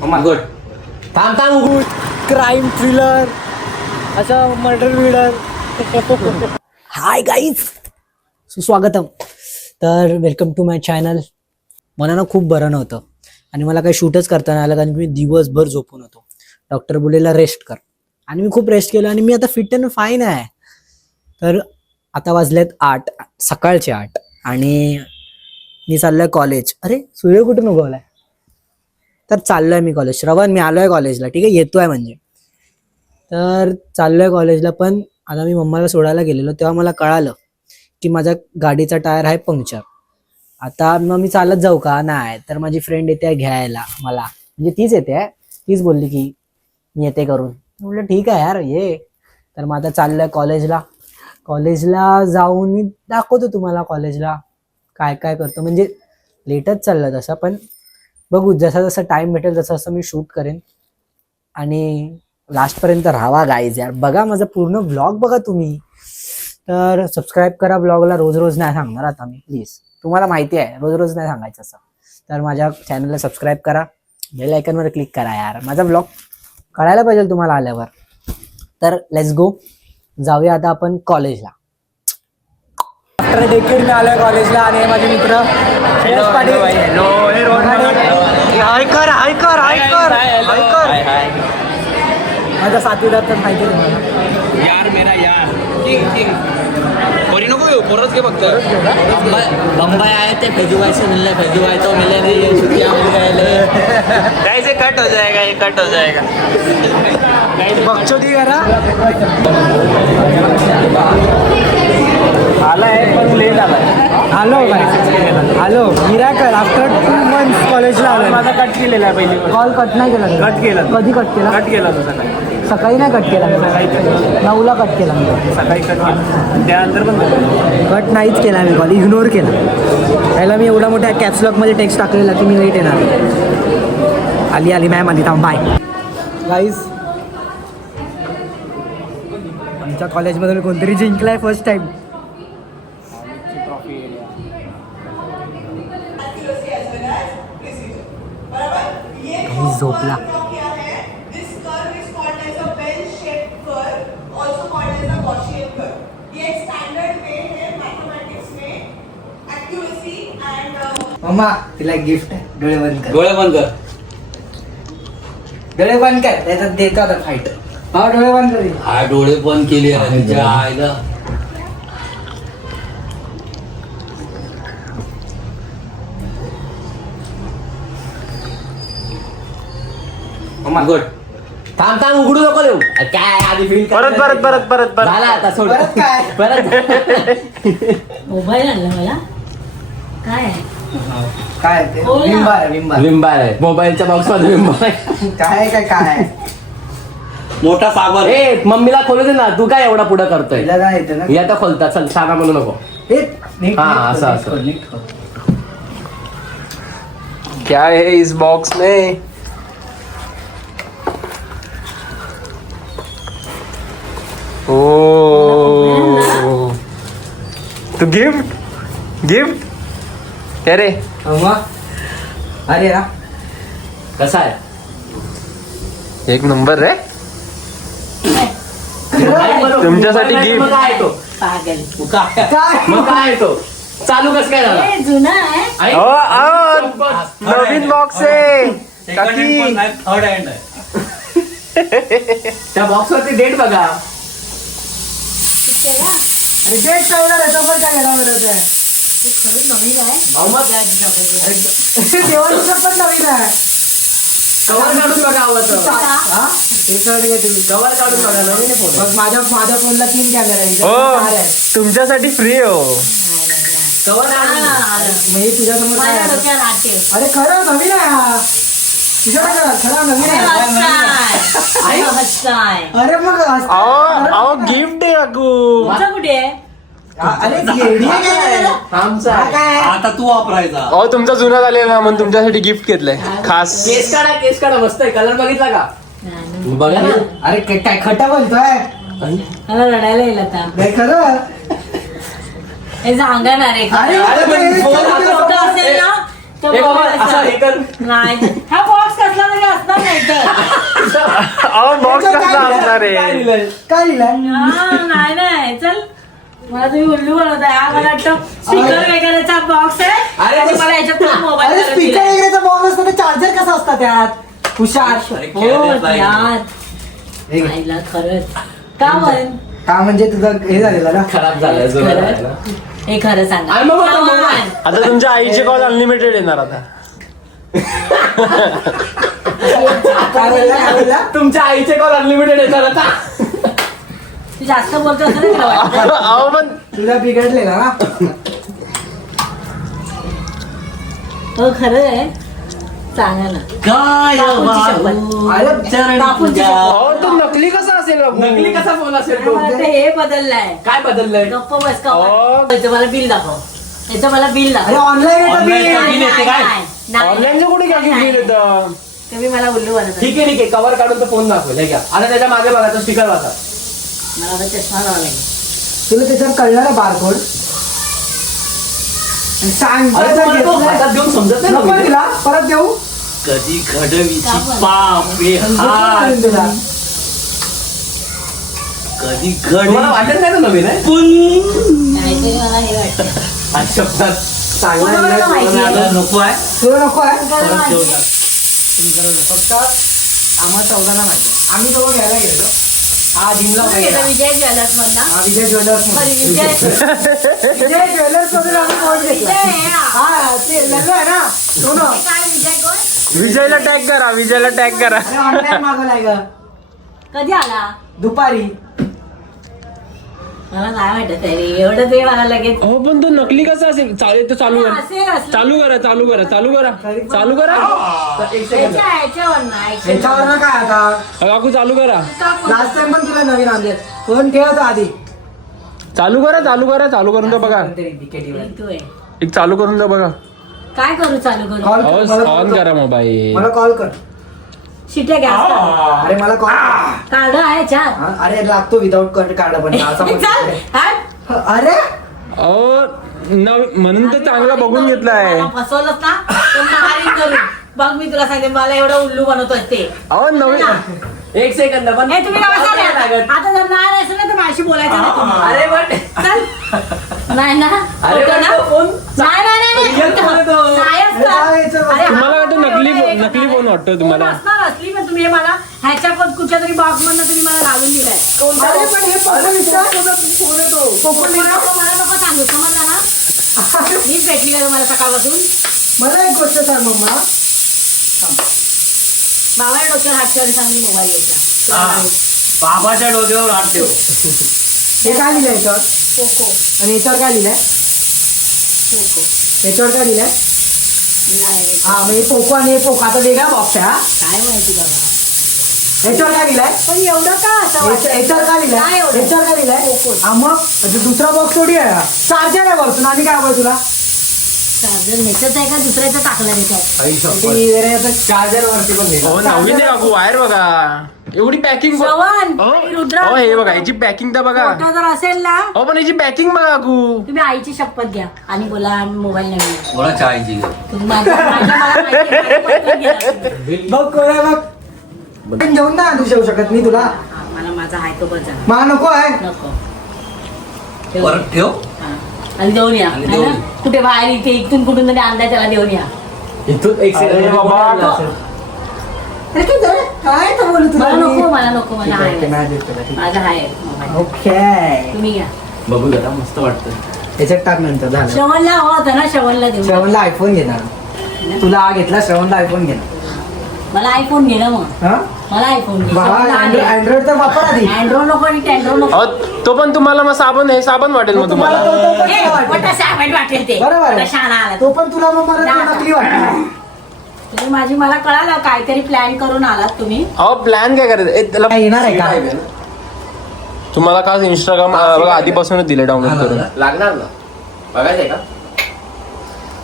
Good. थांब उघड. Crime thriller अच्छा मर्डर विडर. हाय गाईज, सुस्वागतम. तर वेलकम टू माय चॅनल. मला ना खूप बरं नव्हतं आणि मला काही शूटच करता नाही आलं कारण की मी दिवसभर झोपून होतो. डॉक्टर बोलेला रेस्ट कर आणि मी खूप रेस्ट केलं आणि मी आता फिट अँड फाईन आहे. तर आता वाजलेत 8 सकाळचे 8 आणि मी चाललोय कॉलेज. अरे सूर्य कुठून उगवलाय? तर चाललोय मी कॉलेज. श्रवण, मी आलोय कॉलेजला, ठीक आहे, येतोय म्हणजे. तर चाललोय कॉलेजला, पण आता मी मम्माला सोडायला गेलेलो तेव्हा मला कळालं की माझ्या गाडीचा टायर आहे पंक्चर. आता मग मी चालत जाऊ का? नाही. तर माझी फ्रेंड येते घ्यायला मला, म्हणजे तीच येते, तीच बोलली की मी येते करून. म्हटलं ठीक आहे यार, ये. तर मग आता चाललोय कॉलेजला. कॉलेजला जाऊन मी दाखवतो तुम्हाला कॉलेजला काय काय करतो. म्हणजे लेटच चाललं तसं, पण बघू जसा जसा टाइम भेटेल तसं तसं मी शूट करेन. आणि लास्टपर्यंत राहावा गाईज यार, बघा माझा पूर्ण व्लॉग बघा तुम्ही. तर सबस्क्राईब करा ब्लॉगला. रोज रोज नाही सांगणार आता मी, प्लीज. तुम्हाला माहिती आहे रोज रोज नाही सांगायचं असं. तर माझ्या चॅनलला सबस्क्राईब करा, बेल आयकॉनवर क्लिक करा यार. माझा व्लॉग कळायला पाहिजे तुम्हाला आल्यावर. तर लेट्स गो, जाऊया आता आपण कॉलेजला. आफ्टर डेकेड मी आलोय कॉलेजला आणि माझे मित्र श्रेयस पाटील. माझा साथीदार तर माहिती आहे तुम्हाला. यार मेरा यार किंग पोरी नको येऊ, पोरच घे फक्त. बम्बई आए थे फैजूभाई से मिलने, फैजूभाई तो मिले नहीं, ये छुट्टियाँ मिल गए. कैसे कट हो जाएगा, ये कट हो जाएगा. बकचोदी करा. आलाय पण लेट आलाय. Hello miracle. आफ्टर 2 months कॉलेजला आलोय. माझा कट केलेला आहे पहिले. कॉल कट नाही केला. कट केला. कधी कट केला? कट केला तो सकाळी. सकाळी नाही कट केला मी. 9ला कट केला मी. सकाळी कट केला, त्यानंतर पण कट नाहीच केला मी, कॉल इग्नोर केला. त्याला मी एवढा मोठ्या कॅप्सलॉकमध्ये टेक्स्ट टाकलेला की मी लेट येणार. आली मॅम आली, थांब बाय. गाईज, आमच्या कॉलेजमधून कोणतरी जिंकलाय फर्स्ट टाइम. झोपला. मम्मा, तिला गिफ्ट आहे. डोळे बंद कर. डोळे बंद कर. डोळे बंद कर, त्याच्यात देतो आता फाईट. हा डोळे बंद कर. हा डोळे बंद केले तुझ्या आईला. मम्मा गुड. थांब उघडू नको देऊ. काय आधी फील परत झाला आता सोड. परत काय? परत मोबाईल आणला मला. काय आहे? काय ते? बोल ना. विंबार. विंबार आहे मोबाईलच्या बॉक्स मध्ये. विंबार आहे. काय मोठा सागर. ए मम्मीला खोलू दे ना, तू काय एवढा पुढं करतोय? तिला काय येतं ना? या तर खोलता, चल सांगा म्हणू नको. हाँ, असं. क्या है इस बॉक्स में? ओ तू गिफ्ट क्या रे? अरे ना, कसा आहे? एक नंबर रे. तुमच्यासाठी मग गिफ्ट. काय तो? पागल. मग काय तो? चालू कसं काय झालं? हे जुना आहे. नवीन बॉक्स आहे काकी. त्या बॉक्स वरती डेट बघा. त्याला रिजेक्ट चालणार आहे तो पण काय घडा मिळत आहे. हे खरंच नवीन आहे. देवाचं पण नवीन आहे. कवर काढून बघा आवडतं. हा? ते शर्ट घे तुम्ही. कवर काढून बघा, नवीन आहे फोन. मग माझ्या फोनला 3 कॅमेरा आहे. हो, चार आहे. तुमच्यासाठी फ्री हो. कवर काढून मग हे तुझ्यासमोर काय माझ्या आहे? डोक्यात राहते. अरे खरं नवीन आहे हा. तुझ्याकडे खरं नवीन आहे. अरे मग अहो गिफ्ट आहे काकू. तुमचं कुठे आहे? अरे येडी आहे काय? आमचा हा काय? आता तू वापरायचा. अहो तुमचा जुना झालेला ना, म्हणून तुमच्यासाठी गिफ्ट घेतलंय खास. केस काढा मस्त आहे. कलर बघितला का? बघा ना. अरे काय खटा बोलतोय? मला रडायला येईल आता. नाही खरं. हे सांगणार आहे. अरे अरे पण फोन फोटो असेल ना तर हे बाबा, बघायला असं हे कर. नाही. हा बॉक्स कसला तरी असणार नाही तर. अहो बॉक्स कसला असणार आहे? काय लिहिलंय नाही चल मला तुम्ही उल्लू बनवताय हा मला वाटतं स्पीकर वगैरेचा बॉक्स आहे आणि मला याच्यात मोबाईल अरे स्पीकर वगैरेचा बॉक्स असतो चार्जर कसा असता त्यात हुशार हो यार आईला खरंच का म्हण का म्हणजे तुझं हे झालेलं ना खराब झालं जुनं खरंच? झालं. हे खरं सांगा आणि मग आता Come मग- on. आता तुमच्या आईचे कॉल अनलिमिटेड येणार आता. काय बोलला तुमच्या आईचे कॉल अनलिमिटेड येतात आता. तू जास्त बोलतो असं नाही तुला वाटतं? अहो पण तुला बिघडलेला ना हो खरं आहे सांगा ना काय बापूची शपथ. अरे चरण बापूची पूजा. शपथ. अहो तो नकली कसा असेल बाबू? नकली कसा फोन असेल मला तो? वाटतं हे बदललंय काय बदललंय? गप्प बस का अहो. याचं मला बिल दाखव याचं मला बिल अरे दाखव ऑनलाईन येतं Online बिल. bill येते काय? ऑनलाईनचे कुठे काय बिल येतं? तुम्ही मला उल्लू बनवता ठीक आहे कव्हर काढून तो फोन दाखवेल हे घ्या आता त्याच्या मागे बघा तो स्टिकर वाचा मला आता चष्मा लावा लागेल तुला त्याच्यावर कळणार आहे बारकोड सांग अरे तुम्हाला तो हातात घेऊन समजत नाही नको ना तिला परत देऊ कधी घडवीची का पण? पापे हात तुला कधी मला वाटत नाही ना नवीन आहे काहीतरी मला हे वाटतं शब्दात चांगला मला दिलाय माहिती तुला. आहे. नको आहे तुला नको आहे मला माहिती आहे. फक्त आम्हाला चौघांना माहिती आहे. आम्ही दोघं घ्यायला गेलो हा जिमला कुठे गेला विजय ज्वेलर्स मधला हा विजय jewellers sorry Vijay Vijay jewellers मधून आम्ही कोण विजय घेतला आहे ना. हा ते लग्न आहे ना तो ना काय विजय कोण विजयला टॅग करा, विजयला टॅग करा. अरे ऑनलाईन मागवलाय ग कधी आला दुपारी मला काय वाटत आहे रे एवढं ते मला लगेच अहो पण तो नकली कसा असेल? चालेल तो चालू करा, असेल असलं. चालू करा, चालू करा, चालू करा, चालू करा. याच्यावर नाही याच्यावर ना काय आता काकू चालू करा, लास्ट टाइम पण तुला नवीन आणले फोन ठेवतो आधी चालू करा, चालू करा, चालू करून द्या बघा. तू आहे एक चालू करून द्या बघा. काय करू चालू करू कॉल अहो ऑन करा मोबाईल. मला कॉल कर शिट्या गॅस अरे मला कॉल कार्ड आहे चार अरे लागतो विदाउट कार्ड पण असा पण चल हट. अरे अहो म्हणून तर चांगला बघून घेतलाय. मला फसवलंच ना तर महारी करू बघ मी तुला सांगते मला एवढं उल्लू बनवतो असते अहो नवीन एक सेकंद पण हे तुम्ही काय बसायला? आता जर नाही असेल ना तर माझी बोलायचं नाही तुम्ही. अरे बट चल नाही ना अरे होतं पण ना? तो फोन नाही नाही नाही Real phone आहे तो. नाही असतं. काय याचं? अरे हा तुम्हाला वाटतं फोन नकली एवढा एक नकली आहे. फोन वाटतो फोन तुम्हाला? असणार असली पण तुम्ही हे मला ह्याच्या पण कुठच्या तरी बॉक्स मधनं तुम्ही मला घालून दिलाय अरे पण हे फोन येतो फोन मला नको सांगू समजलं ना मीच भेटली का तुम्हाला सकाळपासून मला एक गोष्ट सांग मम्मा बाबा डोक्यावर हात ठेवून सांगून मोबाईल घेतला बाबाच्या डोक्यावर हात ठेव हे काय लिहिलंय याच्यावर पोको आणि याच्यावर काय लिहिलंय पोको याच्यावर काय लिहिलंय नाही, हा म्हणजे पोको आणि हे पोको आता वेगळा बॉक्स आहे हा काय माहिती बाबा याच्यावर काय लिहिलंय पण एवढं का असं वाटतं? याच्यावर काय काय लिहिलंय एवढं? याच्यावर काय लिहिलंय हा मग म्हणजे दुसरा बॉक्स थोडी आहे चार्जर आहे वरतून आणि काय हवंय तुला चार्जर ह्याच्यात आहे का दुसऱ्याचं टाकलं त्याच्यात ती जरा आता चार्जर वरती पण घे. अहो नवीन आहे काकू, वायर बघा एवढी पॅकिंग. श्रवण आणि रुद्रा हो हे बघा याची पॅकिंग तर बघा. फोटो जर असेल ना अहो पण याची पॅकिंग बघा काकू. तुम्ही आईची शपथ घ्या आणि बोला मोबाईल नवीन आहे. थोडा चायची घे. तुम्ही मला माहिती आहे, माझी पटकन घ्या. बघ कोणा बघ पण घेऊन ना तू शेवू शकत नाही तुला हा, मला माझा आहे तो बजा मला नको आहे नको परत ठेव हा. आणि देऊन या आणि है देऊन ना? या. कुठे बाहेर इथे इथून कुठून तरी आणलाय त्याला देऊन या इथून एक अरे सेकंद बाबा. अरे काय झालं? काय तर बोलू तुला मला मी? नको मला नको मला ठीक आहे, ठीक आहे, आहे नाही देत तुला, ठीक आहे. माझा आहे मोबाईल ओके तुम्ही घ्या बघू जरा मस्त वाटतं याच्यात टाक नंतर झालं श्रवणला हवा होता ना श्रवणला देऊ श्रवणला आयफोन घेणार तुला हा घेतला श्रवणला आयफोन घेणार मला आयफोन घे ना मग हा मला आयफोन घे बाबा अँड्रॉइड तर वापर आधी अँड्रॉइड नको आणि टँड्रॉइड नको अहो तो पण तुम्हाला मग साबण हे साबण वाटेल मग तुम्हाला तुम्हाला. तो पण ए, काय वाटेल? मोठा साबण वाटेल ते बरोबर आहे. मोठा शहाणा आला तो पण तुला मग मला जा, तो नकली वाटतो तुम्ही माझी मला कळालं काहीतरी प्लॅन करून आलात तुम्ही अहो प्लॅन काय करायचं ए, त्याला काय येणार आहे का तुम्हाला का इंस्टाग्राम बघा आधीपासूनच दिले डाउनलोड करून. लागणार ना बघायचंय का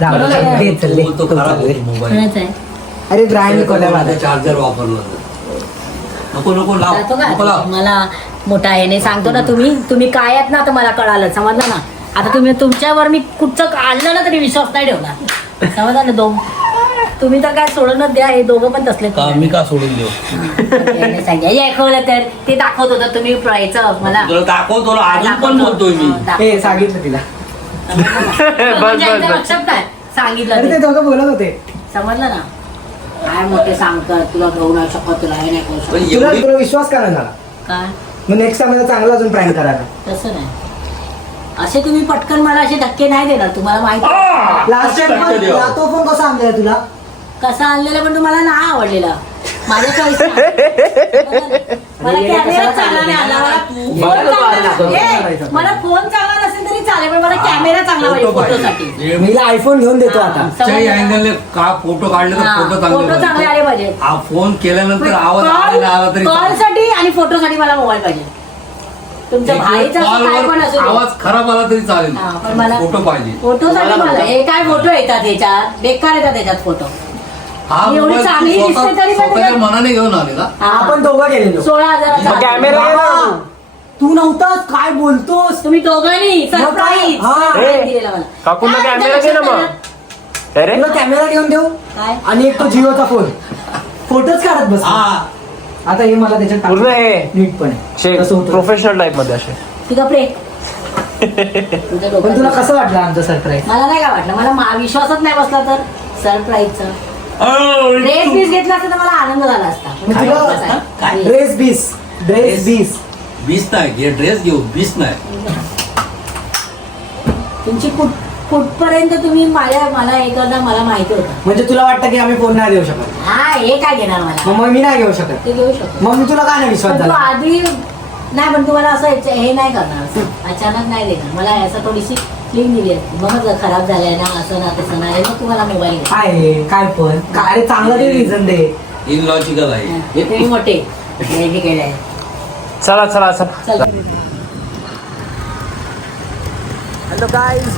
जाऊ दे, दे, चल, दे. तो खराब होईल मोबाईल खरंच आहे अरे ब्रँड कोणाला चार्जर वापरलं नको नको लाव जातो नको का लाव मला मोठा याने सांगतो ना तुम्ही काय आहेत ना आता मला कळालं समजलं ना आता तुम्ही तुमच्यावर मी कुठचं आणलं ना तरी विश्वास नाही ठेवणार समजलं ना तुम्ही तर काय सोडूनच द्या, हे दोघं पण तसले मी का सोडून देऊ ऐकवलं तर ते दाखवत होतं तुम्ही यायचं मला तुला दाखवतो अजून पण बोलतोय मी हे सांगितलं तिला. लक्षात नाही सांगितलं अरे ते ते. दोघं बोलत होते. समजलं ना काय मोठे सांगतात तुला घेऊ नाही शकत, तुला हे नाही करू शकत. पण तुला एवढी तुला विश्वास करा ना. काय मग नेक्स्ट टाइम चांगला अजून प्रँक करायला. तसं नाही, असे तुम्ही पटकन मला असे धक्के नाही देणार, तुम्हाला माहिती आहे. लास्ट टाइम तो फोन कसा आणलेला तुला? कसा आणलेला पण तुम्हाला नाही आवडलेला. माझ्या चॉईस मला कॅमेरा चांगला नाही आला, मला फोन चांगला नसेल तरी चालेल, पण मला कॅमेरा चांगला पाहिजे फोटोसाठी. मी आयफोन घेऊन देतो आता. अँगलने का फोटो काढले तर फोटो चांगले आले पाहिजे. फोन केल्यानंतर आवाज आला तरी कॉल साठी आणि फोटोसाठी मला मोबाईल पाहिजे. तुमच्या भाईचा काय पण असू दे. आवाज खराब आला तरी चालेल, पण मला फोटो पाहिजे. फोटोसाठी मला हे काय फोटो येतात त्याच्यात, बेकार येतात त्याच्यात फोटो. हा एवढी मोबाईल चांगली तू दिसते तरी पण स्वतःच्या मनाने घेऊन आले ना. आपण दोघं गेलेलो. 16,000 कॅमेरा तू नव्हतास. काय बोलतोस? तुम्ही दोघांनी सरप्राईज हा. दिलेला मला. काकूंना काय कॅमेरा दे ना मग. अरे तुला कॅमेरा घेऊन देऊ काय आणि एक तो जिओचा फोन. फोटोच काढत बस. हा आता हे मला त्याच्यात टाकून पूर्ण हे नीटपणे कसं होतं. प्रोफेशनल टाईप मध्ये असे. ती कपडे पण तुला कसं वाटलं आमचं सरप्राईज? मला नाही काय वाटलं, मला विश्वासच नाही बसला तर सरप्राईजचा ड्रेस पीस घेतला असता तर मला आनंद झाला असता. मग तुला काय? ड्रेस बीस 20 नाही ड्रेस घेऊ 20 नाही. तुमची कुठपर्यंत तुम्ही मला एकदा मला माहिती होतं. म्हणजे तुला वाटतं की आम्ही फोन नाही देऊ शकत? हा हे काय घेणार मला, मग मी नाही घेऊ शकत. ते घेऊ शकतो. मग मी तुला काय नाही विश्वास पण तू झाला? आधी नाही, पण तुम्हाला असं हे नाही करणार, अचानक नाही देणार मला. असं थोडीशी क्लीन दिली असते, मग खराब झालंय ना असं ना तसं नाही, मग तुम्हाला मोबाईल घ्या. काय पण काय अरे चांगलं ते रिझन दे. इलॉजिकल आहे. तुम्ही मोठे हे केलंय. चला चला चला. चल हॅलो गाईज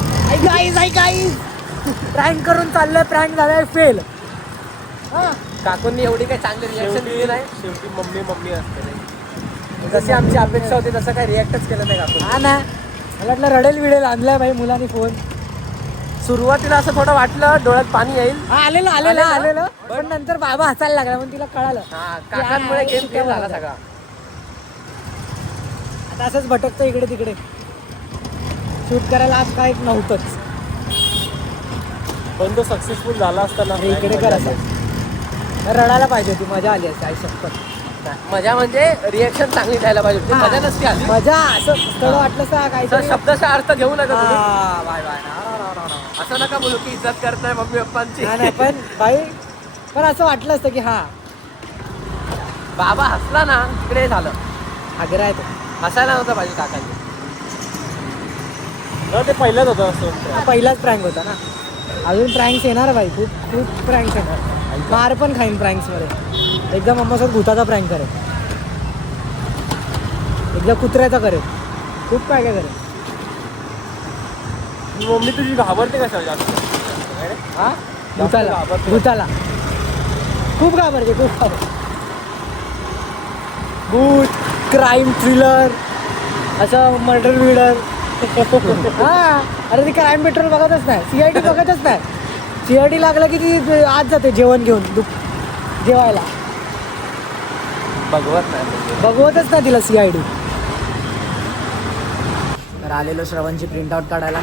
प्रँक करून चाललंय. प्रँक झालाय फेल. काकूंनी एवढी काही चांगली रिॲक्शन दिली नाही. शेवटी मम्मी मम्मी असते. जशी आमची अपेक्षा होती तसं काही रिॲक्टच केलं नाही काकू. हा ना, मला वाटलं रडेल विडेल. आणलाय भाई मुलांनी फोन. सुरुवातीला असं थोडं वाटलं डोळ्यात पाणी येईल. आलेलं पण नंतर बाबा हसायला लागला, पण तिला कळालं काकांमुळे गेम फेल झाला सगळा. आता असंच भटकतं इकडे तिकडे. शूट करायला आज काय नव्हतंच. पण तो सक्सेसफुल झाला असताना इकडे कर असं. रडायला पाहिजे होती, मजा आली असते. आई शपथ. मजा म्हणजे रिएक्शन चांगली द्यायला पाहिजे होती. मजा नसती आली. मजा असं थोडं वाटलं काय शब्दाचा अर्थ घेऊ नका तुम्ही. बाय असं नका बोलू की इज्जत करत नाही मम्मी पप्पांची. नाही पण भाई पण असं वाटलं असतं की हा बाबा हसला ना तिकडे झालं. आग्रा आहे तो. हसायला नव्हतं पाहिजे काकांनी. ते पहिलंच होतं असं. पहिलाच प्रँक होता ना. अजून प्रँक्स येणार भाई, खूप खूप प्रँक्स येणार. मार पण खाईन प्रँक्स मध्ये. एकदा मम्मासोबत भूताचा प्रँक करेल, एकदा कुत्र्याचा करेल, खूप काय करेल. मम्मी तुझी घाबरते कशा जास्त? हा भूताला खूप घाबरते, खूप घाबरते. भूत, क्राईम थ्रिलर, असं मर्डर विडर. हा अरे ती क्राईम पेट्रोल बघतच नाही, CID बघतच नाही. CID लागलं की ती आज जाते जेवण घेऊन जेवायला. बघवतच नाही तिला CID. तर आलेलो श्रवणची प्रिंटआउट काढायला.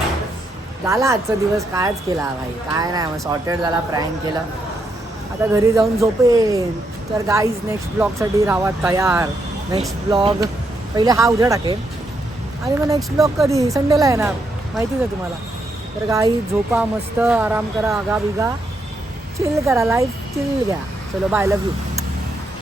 झाला आजचा दिवस, कायच केला भाई, काय नाही. मग सॉर्टेड झाला, प्रँक केलं. आता घरी जाऊन झोपेन. तर गाईज नेक्स्ट ब्लॉगसाठी राहा तयार. नेक्स्ट ब्लॉग पहिले हा उद्या टाकेल आणि मग नेक्स्ट ब्लॉग कधी संडेला येणार माहितीच आहे तुम्हाला. तर गाई झोपा, मस्त आराम करा, आगा बिगा चिल करा, लाईफ चिल घ्या. चलो बाय, लव यू.